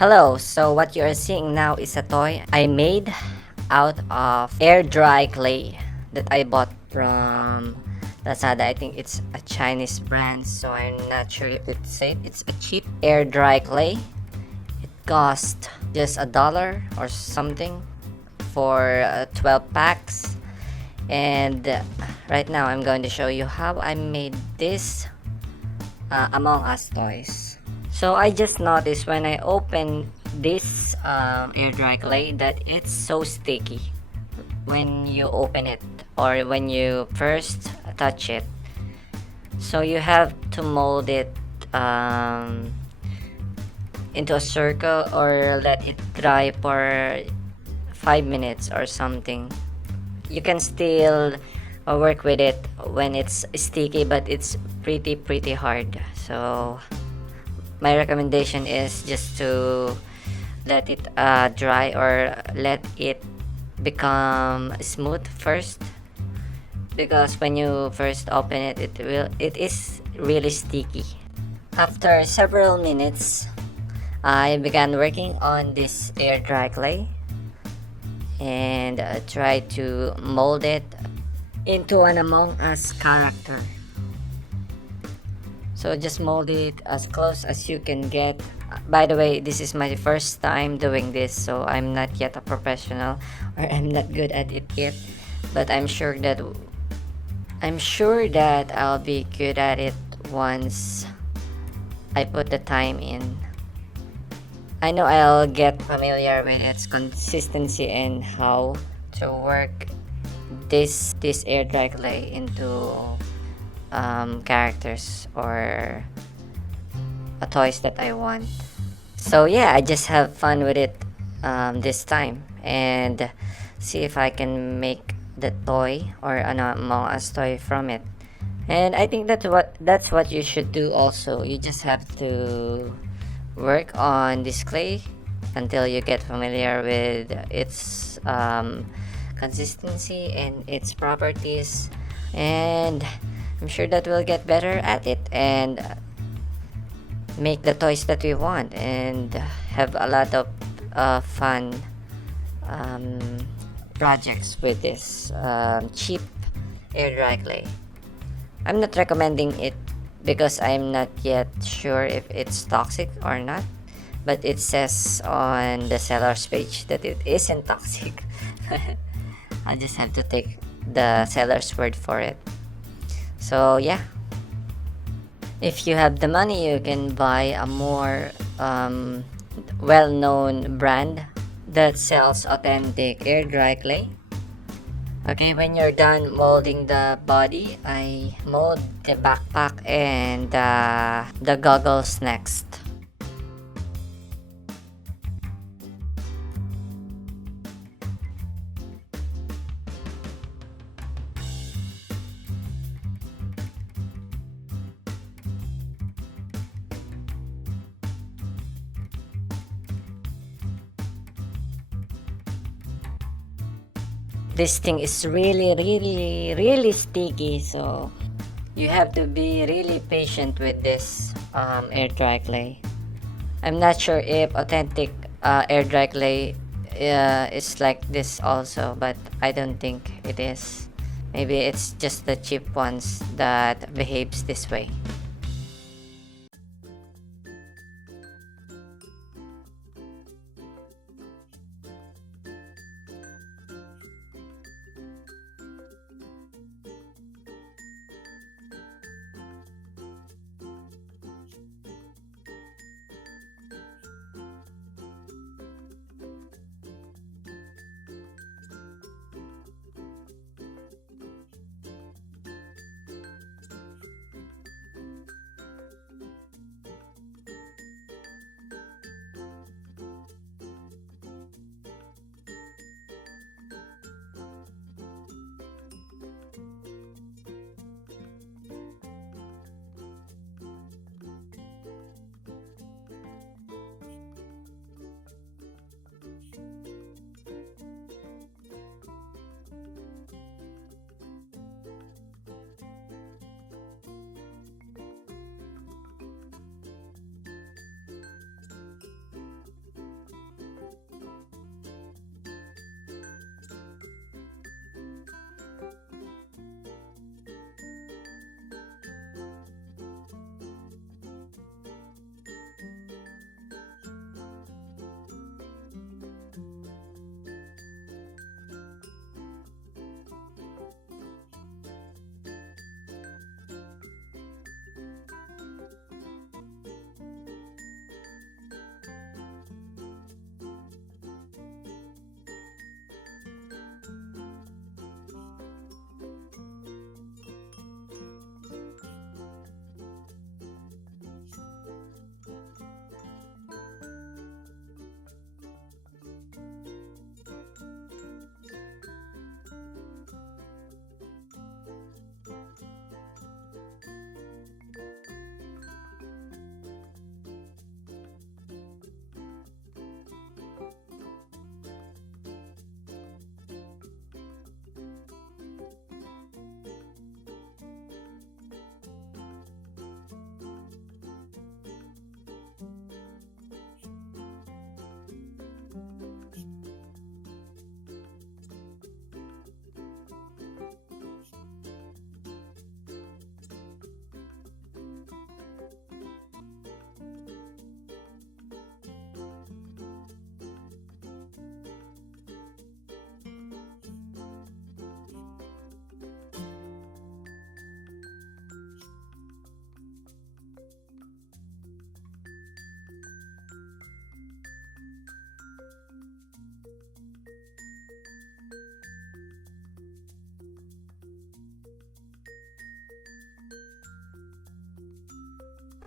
Hello, so what you are seeing now is a toy I made out of air dry clay that I bought from Lazada. I think it's a Chinese brand, so I'm not sure if it's safe. It's a cheap air dry clay. It cost just $1 or something for 12 packs. And right now I'm going to show you how I made this Among Us toys. So I just noticed when I open this air dry clay that it's so sticky when you open it or when you first touch it. So you have to mold it um, into a circle or let it dry for 5 minutes or something. You can still work with it when it's sticky, but it's pretty hard. So my recommendation is just to let it dry or let it become smooth first, because when you first open it, it is really sticky. After several minutes, I began working on this air dry clay and tried to mold it into an Among Us character. So just mold it as close as you can get. By the way, this is my first time doing this, so I'm not yet a professional or I'm not good at it yet, but I'm sure that I'll be good at it once I put the time in. I know I'll get familiar with its consistency and how to work this air dry clay into characters or toys that I want. So yeah, I just have fun with it this time and see if I can make the toy or an Among Us toy from it. And I think that's what you should do also. You just have to work on this clay until you get familiar with its consistency and its properties, and I'm sure that we'll get better at it and make the toys that we want and have a lot of fun um, projects with this cheap air dry clay. I'm not recommending it because I'm not yet sure if it's toxic or not, but it says on the seller's page that it isn't toxic. I just have to take the seller's word for it. So yeah, if you have the money, you can buy a more well-known brand that sells authentic air dry clay. Okay, when you're done molding the body, I mold the backpack and the goggles next. This thing is really sticky, so you have to be really patient with this air dry clay. I'm not sure if authentic air dry clay is like this also, but I don't think it is. Maybe it's just the cheap ones that behaves this way.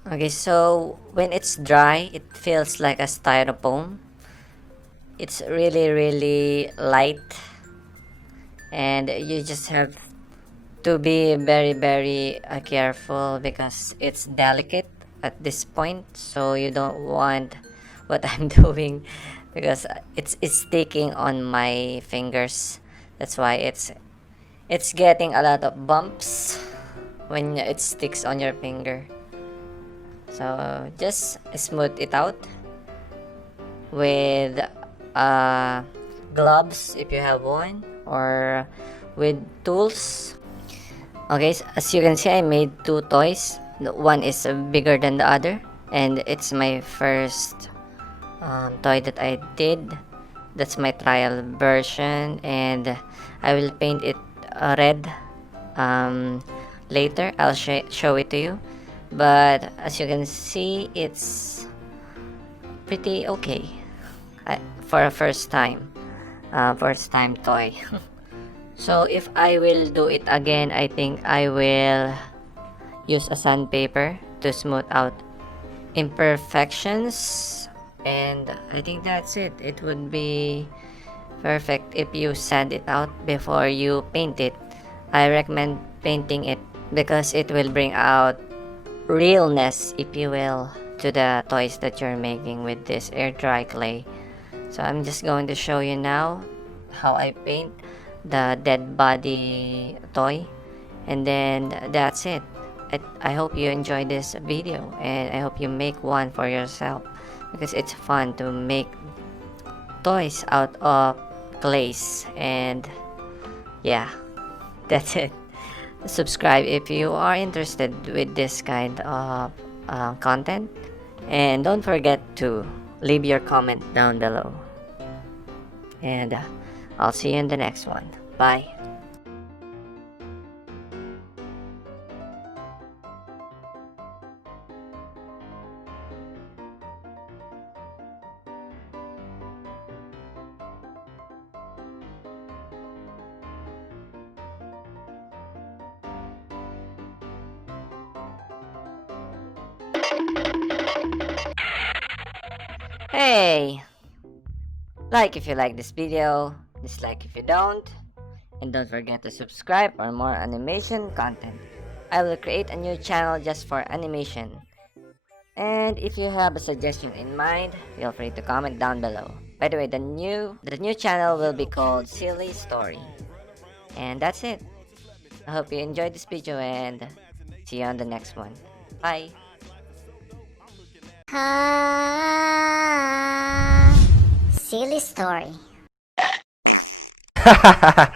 Okay, so when it's dry, it feels like a styrofoam. It's really, really light, and you just have to be very, very careful because it's delicate at this point. So you don't want what I'm doing because it's sticking on my fingers. That's why it's getting a lot of bumps when it sticks on your finger. So just smooth it out with gloves if you have one, or with tools. Okay, as you can see, I made two toys. One is bigger than the other, and it's my first toy that I did. That's my trial version, and I will paint it red later. I'll show it to you. But as you can see, it's pretty okay for a first time toy. So if I will do it again, I think I will use a sandpaper to smooth out imperfections, and I think that's it. It would be perfect if you sand it out before you paint it. I recommend painting it because it will bring out realness, if you will, to the toys that you're making with this air dry clay. So I'm just going to show you now how I paint the dead body toy, and then that's it. I hope you enjoy this video, and I hope you make one for yourself because it's fun to make toys out of glaze. And yeah, that's it. Subscribe if you are interested with this kind of content, and don't forget to leave your comment down below, and I'll see you in the next one. Bye. Hey, like if you like this video, dislike if you don't, and don't forget to subscribe for more animation content. I will create a new channel just for animation. And if you have a suggestion in mind, feel free to comment down below. By the way, the new channel will be called Silly Story. And that's it. I hope you enjoyed this video, and see you on the next one. Bye. Silly story.